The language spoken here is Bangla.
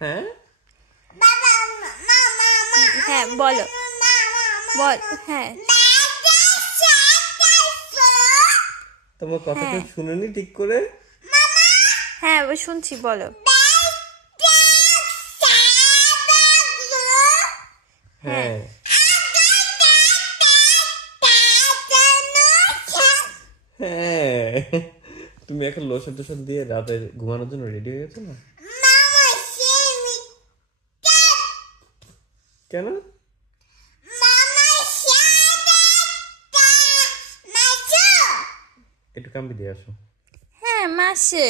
হ্যাঁ হ্যাঁ বলো, বল। হ্যাঁ তোমার কথা হ্যাঁ কেউ শুনেনি ঠিক করে? হ্যাঁ শুনছি, বলো। হ্যাঁ হ্যাঁ হ্যাঁ তুমি এখন লোশন টোশন দিয়ে রাতে ঘুমানোর জন্য রেডি হয়ে গেছো না? কেন? একটু কামড়ি দিয়ে আসো। হ্যাঁ মাসে